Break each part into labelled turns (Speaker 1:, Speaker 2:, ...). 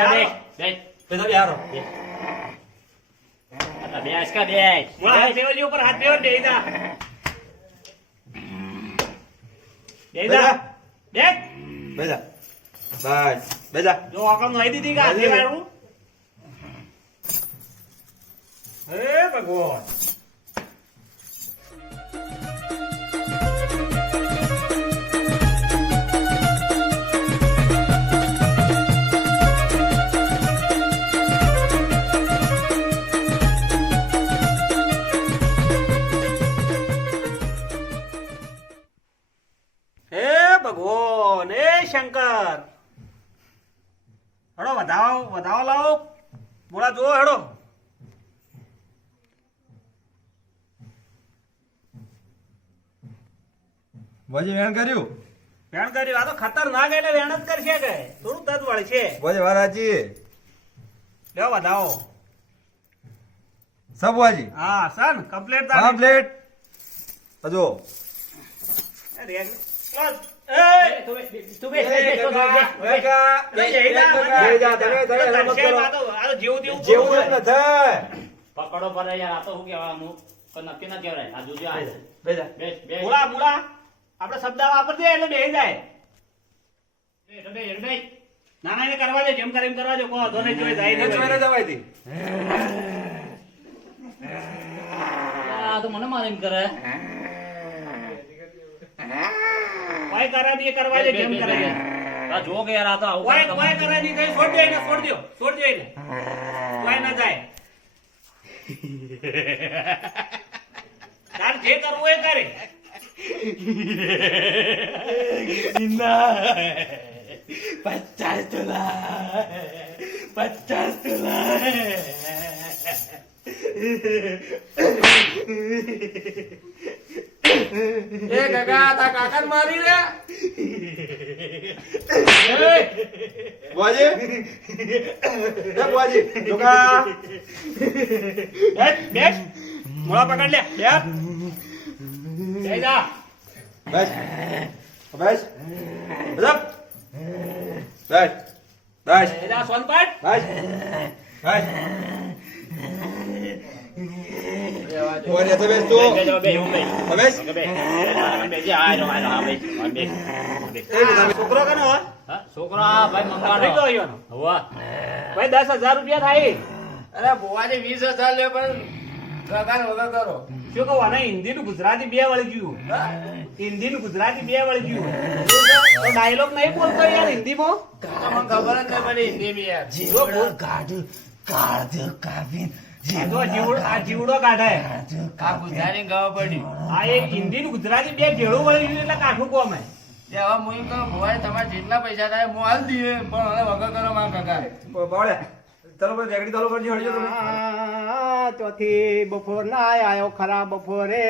Speaker 1: હારો.
Speaker 2: બેસ
Speaker 3: પેલા બેહારો
Speaker 2: બેસ કા બેસ
Speaker 1: હાથ મેળવજી ઉપર હાથ મેળવો ને બેહી જા. બેહી જા.
Speaker 3: બેજા બસ બેજા
Speaker 1: જો આકમ નોઈ દીધી કે હાથે હે ભગવાન હડો વધાવો લાવો. બોલા જોવો હેડો.
Speaker 3: બોજી વેણ કર્યું?
Speaker 1: વેણ કર્યું. આ તો ખતરનાક એટલે વેણ જ કરશે કે. થોડું તજ વળશે
Speaker 3: બોજી વારાજી
Speaker 1: લ્યો વધાવો
Speaker 3: સબ વાજી
Speaker 1: હા સન કમ્પ્લેટ
Speaker 3: કમ્પ્લેટ હજો રેગ એમ
Speaker 2: પકડો પર યાર આ તો શું કેવાનું પણ નક્કી ના કેવાય આ જોજો
Speaker 1: મુળા મુળા આપણે શબ્દ વાપરજે એટલે બે જાય. ના ના એને કરવા દે જેમ કરે એમ કરવા દે કોઈ વાંધો નહીં જોઈ જાય
Speaker 3: જવાય હતી
Speaker 2: આ તો મને મારીને કરે
Speaker 1: કોઈ કરા દે કરવા દે જેમ કરે એમ.
Speaker 2: આ જો કે યાર આ તો આવું
Speaker 1: કોઈ
Speaker 2: કામ
Speaker 1: કોઈ કરા દે કઈ છોડ દે એને છોડ દો છોડ દો એને કોઈ ના જાય તાર જે કરવું એ કરે
Speaker 2: પચાસ તુલા પચાસ તુલા
Speaker 3: એ કાકા તા કાકા મારી રે. બોજી એ બોજી જોકા
Speaker 1: બેસ બેસ. મોળા પકડ લે બેસ. જઈ જા.
Speaker 3: બસ. બસ. બસ બસ. બસ.
Speaker 1: જઈ જા સોનપાટ.
Speaker 3: બસ. બસ.
Speaker 2: આ બે, બે.
Speaker 3: એ બધા
Speaker 1: છોકરો કનો
Speaker 2: છોકરો આ ભાઈ.
Speaker 1: કઈ ગયો. ભાઈ દસ હજાર રૂપિયા થાય
Speaker 4: અરે ભુવાજી વીસ હજાર લે પણ પ્રકાર વગર કરો
Speaker 1: શું કહું આને હિન્દી નું ગુજરાતી બે વળી ગયું? હિન્દી નું ગુજરાતી બે વળી ગયું તો ડાયલોગ નહીં બોલતો યાર હિન્દીમાં
Speaker 4: મને ખબર જ નહીં પડી હિન્દી બી યાર
Speaker 1: આ જો જીવડો આ જીવડો
Speaker 4: આ ગુજરાતી ગાવા પડી.
Speaker 1: આ એક હિન્દી ને ગુજરાતી બે ભેળું વળી ગયું એટલે કાઠું કોમ
Speaker 4: હવે હું કહું તમારે જેટલા પૈસા થાય હું હાલ દઈએ પણ હવે વગર કરો મારા કાકા
Speaker 3: બાવળે ચાલો ભાઈ રેગડી ચાલુ કરજો હળજો તમે.
Speaker 1: ચોથી બપોર ના આયો ખરા બપોરે.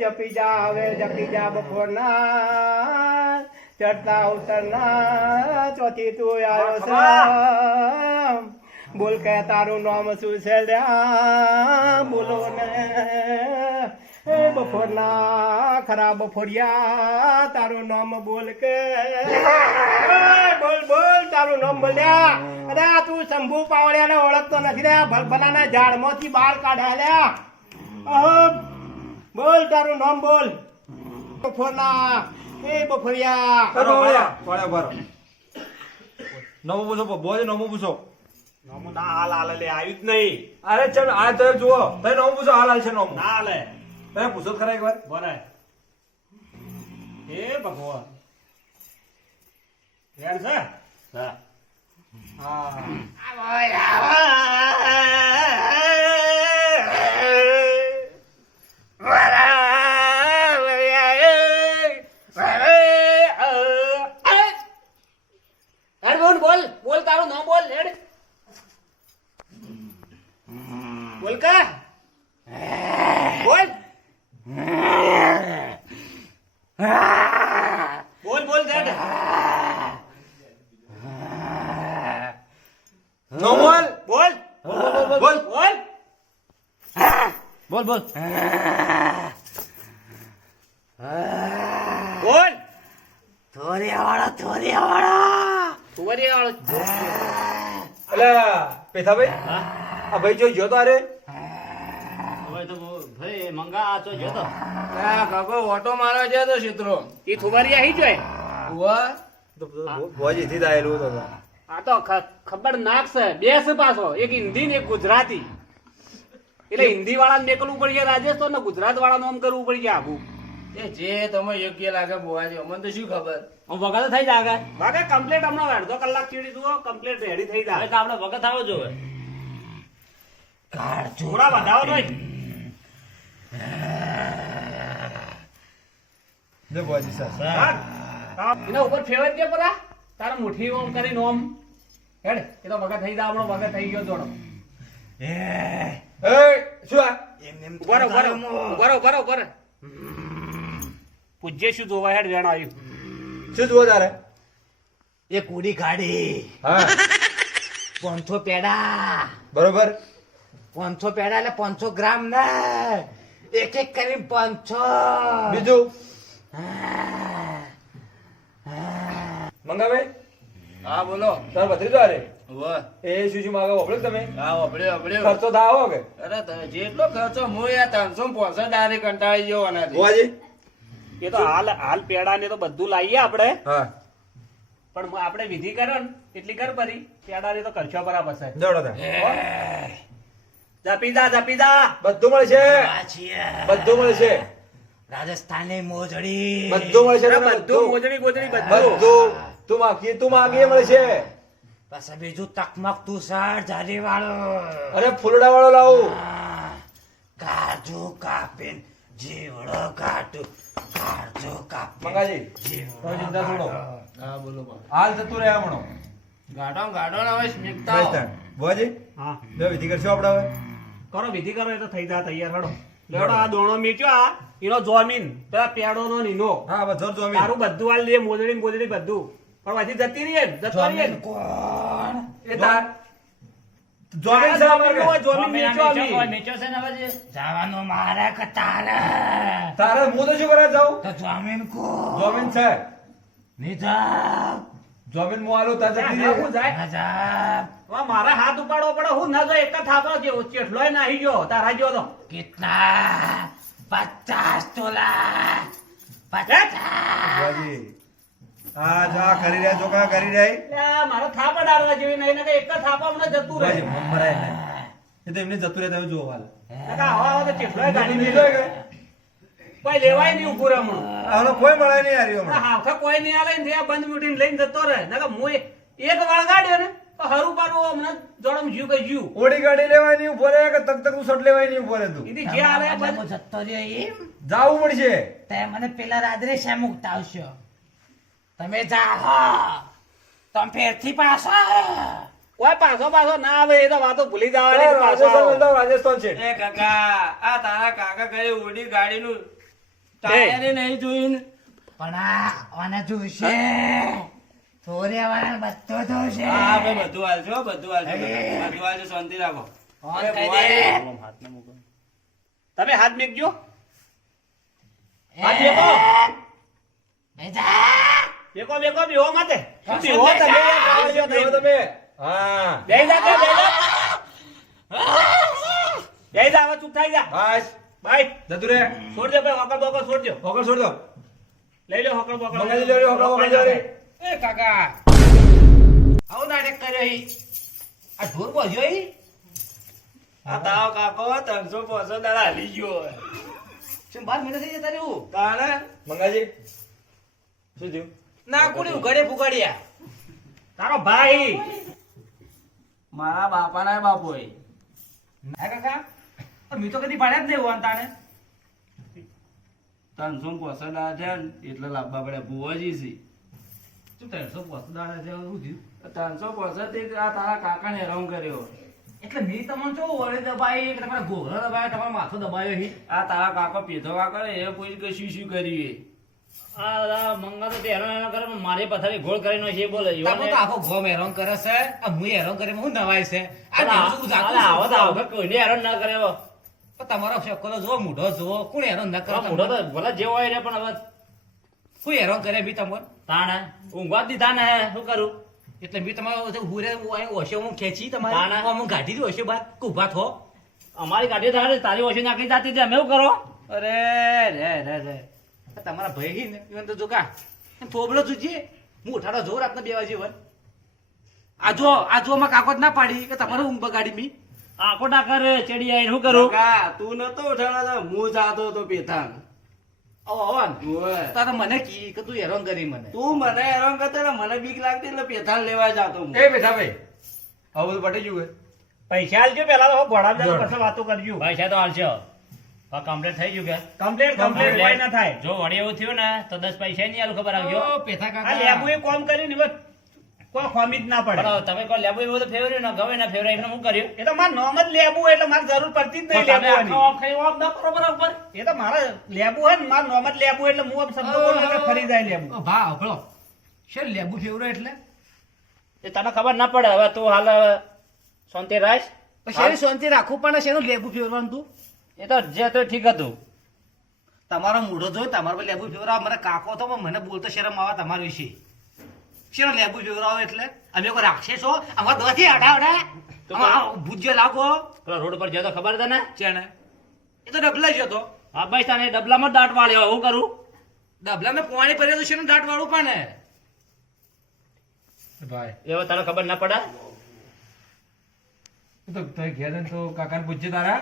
Speaker 1: જપી જા હવે જપી જા બપોર ના ચડતા ઉતરના ચોથી તું આવ્યો છે બોલ કે તારું નામ શું છે બોલો ને. બફોરના ખરા બફોરિયા, તારું નામ બોલ કે. બોલ બોલ, તારું નામ બોલ્યા અરે, તું શંભુ પાવડિયાને ઓળખતો નથી રે ભલભલાના ઝાડમાંથી બહાર કાઢ્યા લ્યા. બોલ, તારું નામ બોલ. બફોરના, એ
Speaker 3: બફોરિયા. વાળા નમો પૂછો બોજ નમો પૂછો.
Speaker 1: નામું ના હાલ હાલે લે આવ્યું જ નહીં.
Speaker 3: અરે ચાલ આ તમે જુઓ. તમે નમો પૂછો હાલ હાલ છે નમો.
Speaker 1: ના હાલે.
Speaker 3: તમે પૂછો તો ખરા એકવાર.
Speaker 1: બોલે. હે ભગવાન. છે?
Speaker 2: હા.
Speaker 1: હેડ બોલ બોલ બોલ તારું નામ બોલ હેડ. બોલ કા બોલ. બોલ બોલ હેડ
Speaker 3: નમોલ
Speaker 1: બોલ.
Speaker 3: બોલ.
Speaker 1: બોલ.
Speaker 2: બોલ. બોલ
Speaker 1: બોલ.
Speaker 4: થોરિયા વાળા થોરિયા વાળા
Speaker 1: ફુવારી વાળો
Speaker 3: એટલે પેથાભાઈ આ ભાઈ જો ગયો તો અરે
Speaker 1: હવે તો ભાઈ મંગા આ તો
Speaker 4: આ કાકો ઓટો મારવા જાય તો ક્ષેત્રો
Speaker 1: એ ફુવારી આવી જાય.
Speaker 4: ઉવા
Speaker 3: ભોજી થી આયેલું હતો
Speaker 1: આ તો ખ- ખબરનાક છે. બે છે પાછો. એક હિન્દી ને એક ગુજરાતી. એટલે હિન્દી વાળા નીકળવું પડશે રાજસ્થાન ને ગુજરાત વાળા નામ કરવું પડી ગયા
Speaker 4: એ જે તમે યોગ્ય લાગે બુવાજી અમને તો શું ખબર?
Speaker 1: હું વગર થઈ જાય વાગે કમ્પ્લેટ હમણાં અડધો કલાક ચીડી જુઓ કમ્પ્લેટ રેડી થઈ જાય આપણે વગત આવો જોવે. જોરા વધાવો નહીં
Speaker 3: જો ભોજી સર
Speaker 1: એના ઉપર ફેવર કે પરા? તારા મુઠ્ઠી ઓમ કરીને ઓમ. હેડ એ તો વગત થઈ જાય હમણાં વગત થઈ ગયો જોડો.
Speaker 3: એ શું આ?
Speaker 1: ઊભા રહો, ઊભા રહો, ઊભા રહો, ઊભા રહો, ઊભા રહો. પૂજ્ય શું જોવા હેડ વેણ આવ્યું.
Speaker 3: શું જોવો તારે?
Speaker 5: એ કુડી ગાડી.
Speaker 3: હા.
Speaker 5: પાંચસો પેડા.
Speaker 3: બરોબર.
Speaker 5: પાંચસો પેડા એટલે પાંચસો ગ્રામ ને. એક એક કરીને પાંચસો
Speaker 3: બીજું? મંગાવે?
Speaker 4: હા બોલો.
Speaker 3: તાર ભત્રીજો અરે એ શું શું માગે? વપડ્યો તમે?
Speaker 4: હા વપડ્યો વપડ્યો
Speaker 3: ખર્ચો તો આવો કે?
Speaker 4: અરે જેટલો ખર્ચો હું યાર ત્રણસો પોસઠ દારે કંટાળી ગયો આનાથી.
Speaker 1: એ તો હાલ હાલ પેડા ને તો બધું લાવીએ આપણે.
Speaker 3: હા.
Speaker 1: પણ આપણે વિધિ કરો ને એટલી કર પરી. પેડા ને તો ખર્ચો બરાબર છે.
Speaker 3: જોડો તા
Speaker 1: જપી જા જપી જા
Speaker 3: બધું મળશે. બધું મળશે
Speaker 5: રાજસ્થાની મોજડી.
Speaker 3: બધું મળશે
Speaker 1: બધું મોજડી ગોજડી બધું.
Speaker 3: તું માગીએ તું માગી મળશે
Speaker 5: પછી બીજું તકમક તુષાર જારી વાળો
Speaker 3: અરે ફૂલડા વાળો લાવું
Speaker 5: કાજુ કાપીન જીવડો કાટુ કાજુ કાપ
Speaker 3: મંગાજી.
Speaker 5: જીવડો
Speaker 3: જિંદા થોડો.
Speaker 4: હા બોલો
Speaker 3: હાલ થતું રહ્યા હમણો.
Speaker 4: ગાડો ગાડો હવે સ્મિકતા આવો.
Speaker 1: હા.
Speaker 3: જો વિધિ કરશું આપણે હવે?
Speaker 1: કરો વિધિ કરો એ તો થઈ જા તૈયાર હડો. લેવડો આ દોણો મીચ્યો આ એનો જોમીન. પેલા પેડો નો નીનો
Speaker 3: હા બધો જોમીન.
Speaker 1: તારું બધું હાલ લે મોજડી મોજડી બધું. પણ હજી જતી રહીએ જતો રહીએ
Speaker 5: કોણ?
Speaker 3: એ તાર જોમીન છે અમારે
Speaker 1: જોમીન
Speaker 3: કે?
Speaker 1: જોમીન મીચ્યો અમે.
Speaker 5: જવાનું મારે કે તારે.
Speaker 3: તારે હું તો શું કરવા જાઉં?
Speaker 5: તો જમીન કો
Speaker 3: જોમીન છે.
Speaker 5: નિજામ.
Speaker 3: જોમીન મો આલો તા જતી
Speaker 1: હું જાય. હવે મારે હાથ ઉપાડવો પડે હું ના જાય એક જ થાતો જેવો. ચેટલોય નાહી ગયો તારા ગયો તો.
Speaker 5: કિતના પચાસ તોલા. પચાસ.
Speaker 3: હા જા કરી રહ્યા જો કા કરી રહ્યા.
Speaker 1: મારો થાપા ડાળવા જેવી નહીં ને એક જ થાપા મને જતું રહે.
Speaker 3: મમરાય નહીં. એ તો એમને જતું રહે તમે જુઓ હાલ.
Speaker 1: આવા આવા તો ચેટલોય ગાડી.
Speaker 3: કે?
Speaker 1: કોઈ લેવાય નહીં ઉભું
Speaker 3: આનો કોઈ મળે નહીં
Speaker 1: આર્યો
Speaker 3: હમણાં.
Speaker 1: હાવખે કોઈ નહીં આલે ને આ બંધ મીઠીને લઈને જતો રહે. નકર હું એક વળગાડ્યો ને તો હરું પાડું હમણાં જોડમ જીવ કે જીવ.
Speaker 3: ઓડી ગાડી લેવાય નહીં ઊભો રહે કે તક તક શર્ટ લેવાય નહીં ઊભો રહે તું?
Speaker 1: એની જે આલે બંધ.
Speaker 5: જતો રહ્યો એમ.
Speaker 3: જાવું પડશે.
Speaker 5: તે મને પેલા રાત્રે શા મુકતા આવશો તમે જાહો તમે ફેરથી પાછો.
Speaker 1: કોઈ પાછો પાછો ના આવે એ તો વાતો ભૂલી જવાની પાછો.
Speaker 3: રાજસ્થાન છે.
Speaker 4: એ કાકા આ તારા કાકા ઘરે ઓડી ગાડીનું ટાયરે નહીં જોયું
Speaker 5: પણ આ આને જોઈશે થોરે વાળા બધો જોશે.
Speaker 4: હા ભાઈ બધું હાલજો બધું હાલજો બધું હાલજો શાંતિ રાખો.
Speaker 1: તમે હાથ મેકજો. હાથ મેકો.
Speaker 5: એ જા.
Speaker 1: બેકો બેકો બેહો માતે બેહો તમે.
Speaker 3: બેહો
Speaker 1: તમે.
Speaker 3: તમે. હા.
Speaker 1: બેહી જા બેહી જા. બેહી જા, હવે ચૂપ થઈ જા
Speaker 3: બસ.
Speaker 1: ભાઈ
Speaker 3: જતું રહે
Speaker 1: છોડજો ભાઈ હોકર બોકર છોડજો
Speaker 3: હોકર છોડ દો.
Speaker 1: લઈ લો હોકર બોકર
Speaker 3: મંગાજી લેવડી હોકર હોકર લેવડી.
Speaker 5: એ કાકા. આવો નાટક કર્યો ઈ આ ઢોર બોલ્યો ઈ
Speaker 4: આ તાવ કાકો ત્રણસો પોસો દાડા લઈ ગયો
Speaker 5: શું બાર મહિના થઈ જતા રહ્યું
Speaker 4: તાણે?
Speaker 3: મંગાજી. શું થયું?
Speaker 5: ના કુડી ઉઘાડે ફુગાડ્યા?
Speaker 1: તારો ભાઈ.
Speaker 4: મારા બાપાના બાપો એ
Speaker 5: હે કાકા? મેં તો કદી પાડ્યા જ નહીં હોવા તાણે.
Speaker 4: ત્રણસો પોસો દાડા છે ને? એટલે લાવવા પડે ભુવાજી છે
Speaker 5: શું ત્રણસો પોસ્ટ દાડા છે શું થયું?
Speaker 4: ત્રણસો પોસો તે આ તારા કાકાને હેરાન કર્યો.
Speaker 5: એટલે મેં તમને જો વળે દબાઈ કે તમારા ઘોઘરા દબાયો તમારો માથો દબાયો હી.
Speaker 4: આ તારા કાકો પીધો વાકર એ કોઈ કે શું શું કર્યું
Speaker 1: આ આ મંગા તો હેરાન કરે પણ મારી પથારી ગોળ કરીને છે બોલે
Speaker 5: તમે તો આખો ગોમ હેરાન કરે છે. આ હું હેરાન કરે હું નવાય છે. આ
Speaker 1: આવો તો. આવો કોઈને હેરાન ના કરે
Speaker 5: તમારો શેકોલો જોવો મૂઢો જોવો કોણ હેરાન ના કરો
Speaker 1: મૂઢો તો ભલે જેવો હોય રે પણ હવે
Speaker 5: શું હેરાન કરે બી તમને?
Speaker 1: તાણા? ઊંઘવા દીધા ને શું કરું?
Speaker 5: એટલે બી તમારો હુરે ઓશો હું ખેંચી તમારે? હું ગાડી દી ઓશો કે ઊભા થો?
Speaker 2: અમારી ગાડી તારે તારી ઓછી નાખી જાતી હતી અમે કરો?
Speaker 5: અરે રે રે રે. તમારા ભાઈ ને ઇવન તો જો કા થોબલો જોજે હું ઉઠાડો જો રાતના બે વાજે વન આ જો આ જો માં કાકોત ના પાડી કે તમારે ઊંઘ બગાડી મી.
Speaker 2: આખો ના કરે ચડી આવીને શું કરું?
Speaker 4: કા તું નતો ઉઠાડતો હું જાતો તો પેથાન
Speaker 5: ઓ અવન તારે મને કી કે તું હેરાન કરી મને?
Speaker 4: તું મને હેરાન કરતો મને બીક લાગતી એટલે પેથાન લેવા જાતો હું.
Speaker 3: એ બેઠા ભાઈ હવે બધું પટી
Speaker 1: પૈસા આલજો પેલા તો ભોળા બધા પછી વાતો કરજો.
Speaker 2: પૈસા તો હાલશો કમ્પ્લીટ થઈ ગયું કે?
Speaker 1: કમ્પ્લેટ કમ્પ્લેટ ના થાય.
Speaker 2: જો વળી એવું થયું ને તો દસ પૈસા નહીં આલું ખબર આવજો.
Speaker 5: ઓ, પેથા
Speaker 1: આ લેબુ એ કોમ કર્યું ને બસ કોઈ ખોમી જ ના પડે.
Speaker 2: તમે કોઈ લેબુ એવું તો ફેવર્યું ને ગમે ના ફેવરે એમને હું કર્યું?
Speaker 1: એ તો મારે નોમ જ લેબુ એટલે મારે જરૂર પડતી જ નહીં
Speaker 2: ના કરો બરાબર
Speaker 1: એ તો મારે લેબુ હોય ને મારે નોમ જ લેબુ એટલે હું આમ શબ્દ બોલું એટલે ફરી જાય લેબુ.
Speaker 5: ભા હભળો છે લેબુ ફેવરો એટલે?
Speaker 2: એ તને ખબર ના પડે હવે તું હાલ શાંતિ રાખ.
Speaker 5: શેરી શાંતિ રાખવું પણ શેનું લેબુ ફેવરવાનું તું?
Speaker 2: એ તો જે તો ઠીક હતું.
Speaker 5: તમારો મૂઢો જોઈ તમારો લેબુ ફેવરાવ મને કાકો તો મને બોલતો શરમ આવે તમારા વિશે. શેનો લેબુ ફેવરાવ એટલે? અમે કોઈ રાક્ષસ છો અમારા દોથી અડા અડા
Speaker 2: તો
Speaker 5: અમારા ભૂજ્ય લાગો.
Speaker 2: પેલા રોડ પર જતો ખબર તને?
Speaker 5: ચેને એ તો ડબલા જ હતો.
Speaker 2: હા ભાઈ તને ડબલામાં દાટ વાળ્યો હું કરું?
Speaker 5: ડબલા મેં પાણી ભર્યા તો શેનું દાંત વાળું પણ
Speaker 3: ભાઈ.
Speaker 2: એવો તને ખબર ના પડે?
Speaker 3: તો તોય ઘેર તો કાકાને પૂછજે તારા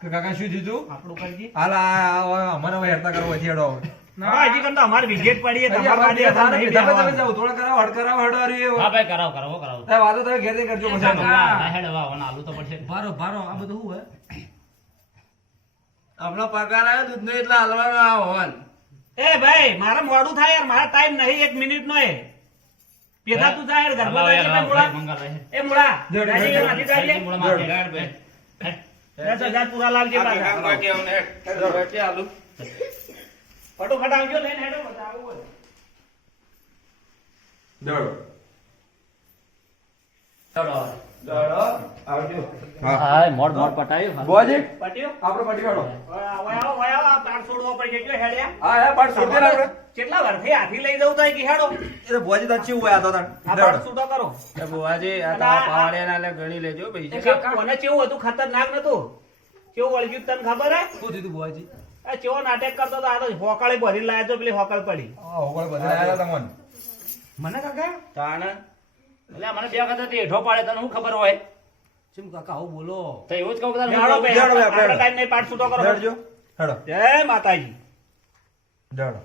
Speaker 3: કાકા શું દીધું
Speaker 1: આપણું કરજી
Speaker 3: હાલ હવે હેરતા કરવો.
Speaker 1: ના હજી કંઈ તો અમારે વિકેટ પડી તમારે વાડી હતા, નહીં
Speaker 3: ભેગા તમે
Speaker 1: બેહવાનું.
Speaker 3: થોડા કરાવો, હળ કરાવો, હળો હારી
Speaker 2: હા ભાઈ કરાવો કરાવો કરાવો
Speaker 3: તારે વાતો તમે ઘેર કરજો પછી
Speaker 2: ના હેડ વાવ આલુ તો પડશે
Speaker 5: ભારો ભારો આ બધું શું હે
Speaker 4: હમણાં પગાર આવ્યો દૂધનો એટલે હાલવાનો આ હોન
Speaker 1: એ ભાઈ મારે મોડું થાય યાર મારા ટાઈમ નહીં એક મિનિટ નો એ તું જાય યાર, ઘરમાં જાય મૂળા. એ મૂળા, જાજી કે માથી જાજી?
Speaker 2: મૂળા માથે. હેડ.
Speaker 1: દસ હજાર પૂરા લાવજે
Speaker 4: આ
Speaker 1: પાછા.
Speaker 4: કાકા કોઈ કહેવું નહીં. વચ્ચે હાલું.
Speaker 1: ફટોફટ આવજો લઈને હેડો બધા આવું.
Speaker 3: દડો
Speaker 2: ચલો.
Speaker 4: દોડો, આવજો.
Speaker 2: હાય, મોડ મોડ પટાયો
Speaker 3: બોજે
Speaker 1: પટ્યો?
Speaker 3: આપણો પટી વાળો.
Speaker 1: હવે આવો, આવો, આવો, આ તાર છોડવો પડશે, જો હેડ્યા.
Speaker 3: હા, હા, ને આપણે.
Speaker 1: કેટલા વર્ષથી હાથી લઈ જવું થાય કે હેડો
Speaker 3: એ બોજે બુઆજી ચેવું આ તો તાર.
Speaker 1: આ
Speaker 3: દોડો.
Speaker 1: પાડ છૂટો કરો
Speaker 4: એ બોજે આ
Speaker 1: અને
Speaker 4: તારા
Speaker 1: આ-
Speaker 4: ગણી લેજો
Speaker 1: ભાઈ કોને કેવું હતું ખતરનાક નતું કેવું વળગ્યું તને ખબર હે
Speaker 5: શું થયું તું
Speaker 1: કેવો નાટક કરતો હતો? આ તો હોકળે ભરી લાયા તો પેલી હોકળ પડી.
Speaker 3: હા, ભરી લાયા આયા તમને.
Speaker 1: મને કાકા?
Speaker 4: તાણે.
Speaker 2: એટલે મને બે વખત હેઠો પાડે તને શું ખબર હોય?
Speaker 5: શું કાકા આવું બોલો.
Speaker 2: તો એવું જ કહું કે તને
Speaker 1: હેડો
Speaker 3: હેડો
Speaker 1: આપણે ટાઈમ નહીં પાઠ છૂટો કરો?
Speaker 3: હેડજો હેડો,
Speaker 1: જય માતાજી.
Speaker 3: હેડો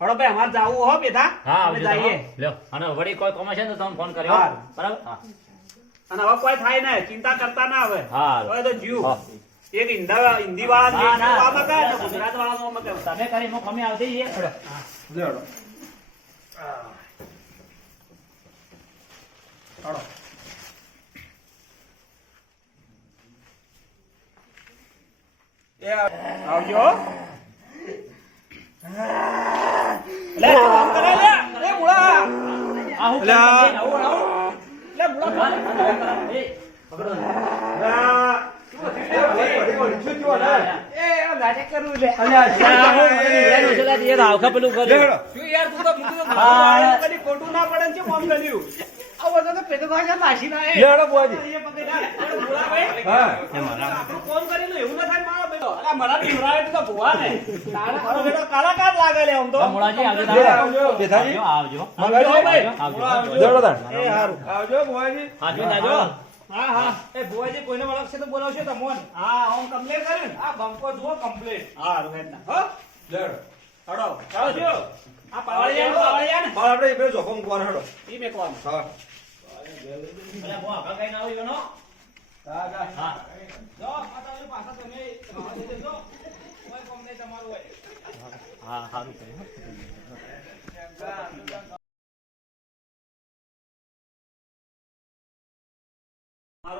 Speaker 1: હળો ભાઈ અમારે જાવું હો બેટા
Speaker 2: હા
Speaker 1: અમે જઈએ.
Speaker 2: લ્યો. અને વળી કોઈ કોમ હશે તો તમે ફોન કર્યો.
Speaker 1: હા.
Speaker 2: બરાબર?
Speaker 1: અને હવે કોઈ થાય ને ચિંતા કરતા ના હવે.
Speaker 2: હા.
Speaker 1: હવે તો જીવ.
Speaker 2: હા.
Speaker 1: એક હિન્દા હિન્દી વાળા
Speaker 2: ના, ના.
Speaker 1: ને ગુજરાત વાળા આમાં કહે
Speaker 2: તમે કરી હું ખમી આવતી છે
Speaker 3: દોડો.
Speaker 1: હળો
Speaker 4: એ
Speaker 1: આવજો. લે કામ કરે લે. લે મુળા.
Speaker 2: આ હું આવું આવું.
Speaker 1: લે મુળા
Speaker 2: પકડો.
Speaker 1: કલાકાર લાગે લે આમ તો.
Speaker 2: આવજો
Speaker 3: આવજો,
Speaker 2: આવજો આવજો
Speaker 1: હા હા. એ ભુવાજી કોઈને વળગશે તો બોલાવશે તમોન. હા હું કમ્પ્લેન કર્યું ને. આ બંકો જુઓ કમ્પ્લેટ હા રોહિતના હો.
Speaker 3: દોડો.
Speaker 1: હડો. ચાલો જો આ પાવળિયા પાવળિયા ને.
Speaker 3: આપણે એ જોખમ મૂકવાનો, હેડો.
Speaker 1: ઈ મેકવાનું.
Speaker 3: હા.
Speaker 2: આગળ કઈ ના આવ્યો નો? હા.
Speaker 1: જો. પાછા પાછા તમે રવા દેજો કોઈ કોમ નહીં તમારું હોય.
Speaker 2: હા, સારું કર્યું.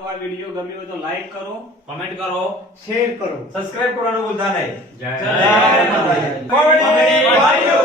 Speaker 1: મારો આ વીડિયો ગમ્યો હોય તો લાઈક કરો
Speaker 2: કમેન્ટ કરો.
Speaker 1: શેર કરો.
Speaker 3: સબસ્ક્રાઇબ કરવાનું ભૂલતા નહીં.
Speaker 2: જય
Speaker 3: જય માતાજી. કોમેડી ભાઈઓ